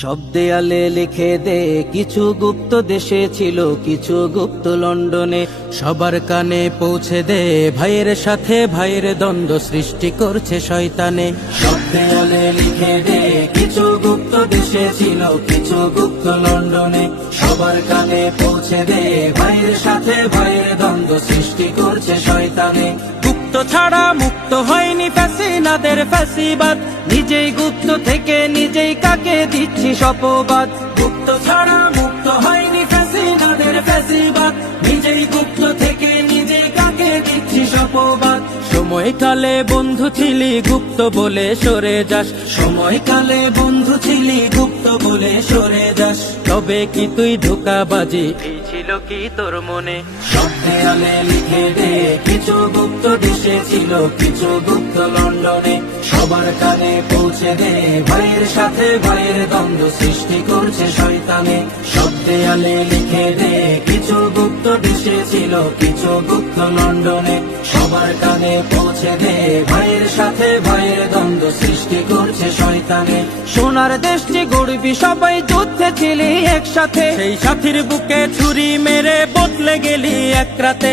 সব দেয়ালে লিখে দে, কিছু গুপ্ত দেশে ছিল, কিছু গুপ্ত লন্ডনে। সবার কানে পৌঁছে দে, ভাইয়ের সাথে ভাইয়ের দ্বন্দ্ব সৃষ্টি করছে শয়তানে। সব দেয়ালে লিখে দে, কিছু গুপ্ত দেশে ছিল, কিছু গুপ্ত লন্ডনে। সবার কানে পৌঁছে দে, ভাইয়ের সাথে ভাইয়ের দ্বন্দ্ব সৃষ্টি করছে শয়তানে। গুপ্ত ছাড়া মুক্ত হয়নি ফ্যাসিনাদের ফ্যাসিবাদ, নিজেই গুপ্ত থেকে নিজেই কাকে দিচ্ছি শপবাদ। গুপ্ত ছাড়া মুক্ত হয়নি ফ্যাসিনাদের ফ্যাসিবাদ, নিজেই গুপ্ত থেকে নিজেই কাকে দিচ্ছি শপবাদ। সময়কালে বন্ধু ছিলি, গুপ্ত বলে সরে যাস। সময়কালে বন্ধু ছিলি, গুপ্ত বলে সরে যাস। তবে কি তুই ধোঁকাবাজি, এই ছিল কি তোর মনে? সব দেয়ালে লিখে দে, কিছু গুপ্ত দেশে ছিল, কিছু গুপ্ত লন্ডনে। সবার কানে পৌঁছে দে, ভাইয়ের সাথে ভাইয়ের দ্বন্দ্ব সৃষ্টি করছে শয়তানে। সব দেয়ালে লিখে দে, কিছু গুপ্ত দেশে ছিল, কিছু গুপ্ত লন্ডনে। সবার কানে পৌঁছে দে, ভাইয়ের সাথে ভাইয়ের দ্বন্দ্ব সৃষ্টি করছে শয়তানে। সোনার দেশটি গড়বি, সবাই যুদ্ধে ছিলি একসাথে, সেই সাথীর বুকে ছুরি মেরে বদলে গেলি এক রাতে।